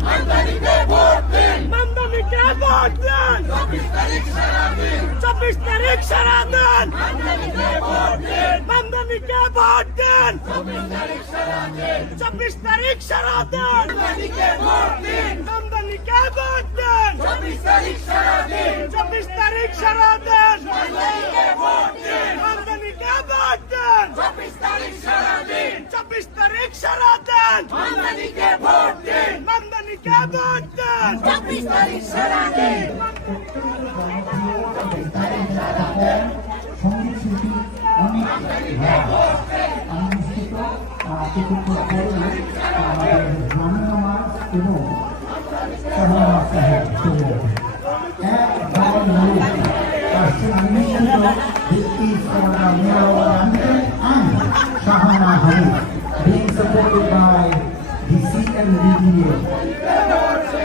দেন, মামদানিকে vote দেন, 24 তারিখ সারা দেন, মামদানিকে vote দেন, 24 তারিখ সারা দেন, মামদানিকে vote দেন, 24 তারিখ সারা দেন, মামদানিকে ভোট দেন, 24 তারিখ সারা দেন, 24 তারিখ সারা দেন, মামদানিকে ভোট দেন, 24 তারিখ সারা দেন। সঙ্গীতশিল্পী অনেক অনুষ্ঠিত কিছুক্ষণ পরে আমাদের রান্নামাজ এবং শাহনামা সাহেব চলে যাবে। এক দল লোক আসছেন নিশ্চিত ভিত্তি Shahana Habib, being supported by the CMDDA